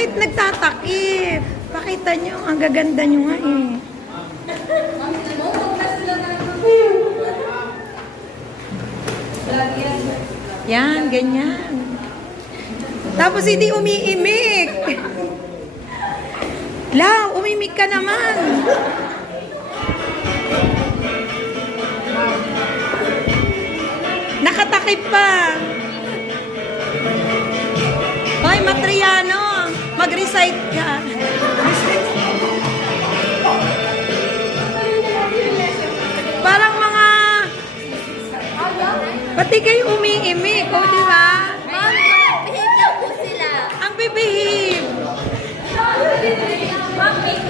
Bakit nagtatakip? Pakita nyo, ang gaganda nyo nga eh. Yan, ganyan. Tapos hindi umiimik. La, umimik ka naman. Nakatakip pa. Hoy, Matriano, mag-recite ka. Parang mga... Pati kayo umiimik, o di ba? Behave daw po sila. Ang bibihib. Bumping.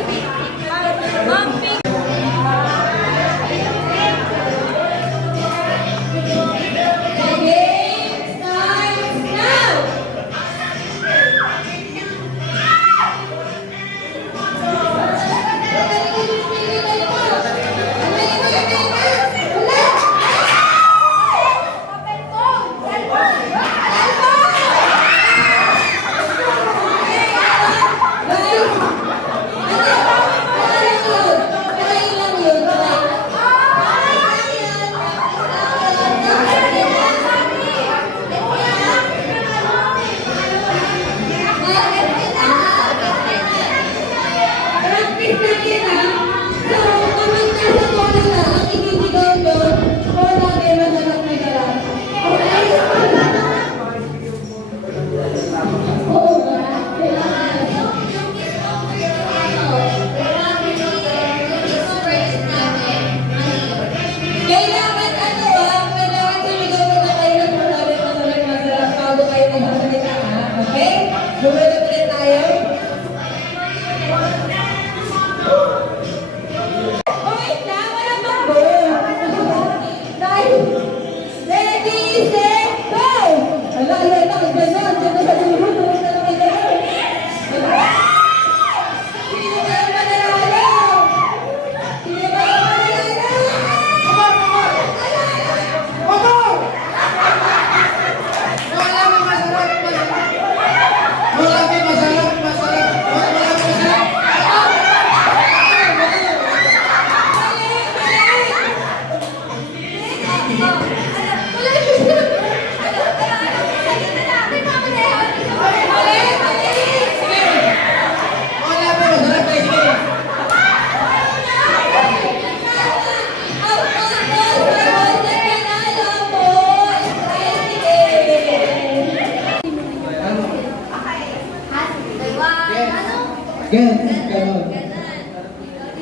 Ganun.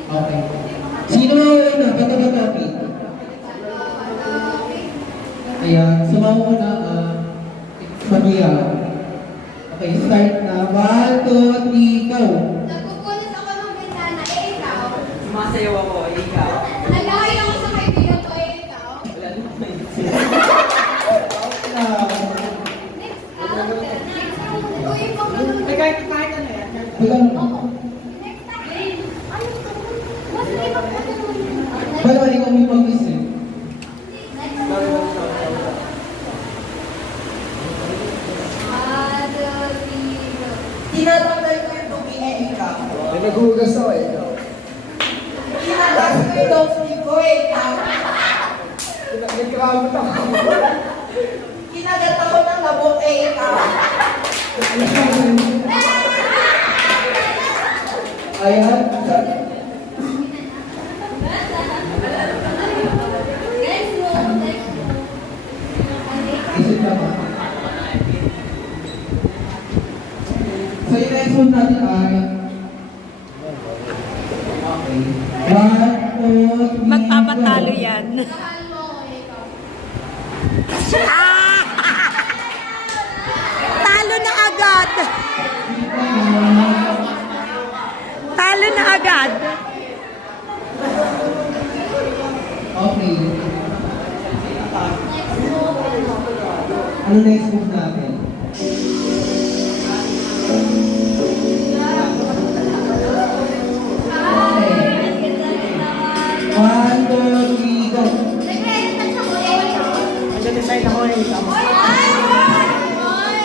Okay. Sino na? Katabi-tabi. Ayan. Sumawa na. Maria. Okay, start na. 1, 2, 3, go. Nagpupulis ako ng bintana, ikaw. Sumasayaw ako, ikaw. Nag-ahay ako sa kaibigan ko, ikaw. Wala naman may Uy, pang ganun. kahit ano yan. Next time. Ayun, mas iba po naman. Wala rin kami pag-isip. Tinatanggal ko yung tubig ay ikaw. May naghugas ako eh. Tinatanggal ko yung tubig ko ay ikaw. Nagkakabot ako. Kinagat ako ng labok ay ikaw. Ayan. Isip na ba? So yung next one natin ay okay. 1, 2, 3, Magpapatalo yan. Mahal mo ako, ikaw. Talo na agad. Talo na agad. Okay. Ano next move natin? One, two, three, go. Nag-edit ako, ikaw. Nag-decide ako, ikaw. Ay! Ay!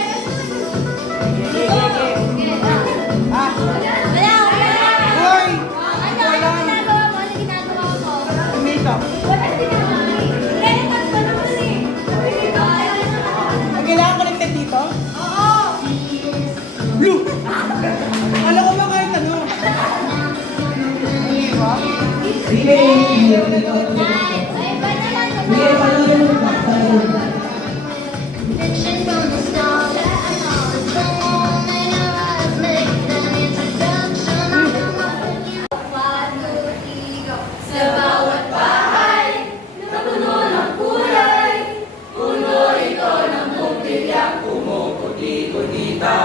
Sige, sige. Ay, ba naman ko Sige, paano yung tayo? Fiction from the start. The moment I make the introduction, I know what you go. Sa bawat bahay, napuno ng kulay, puno ito ng bumbilyang Kumukuti-kunita.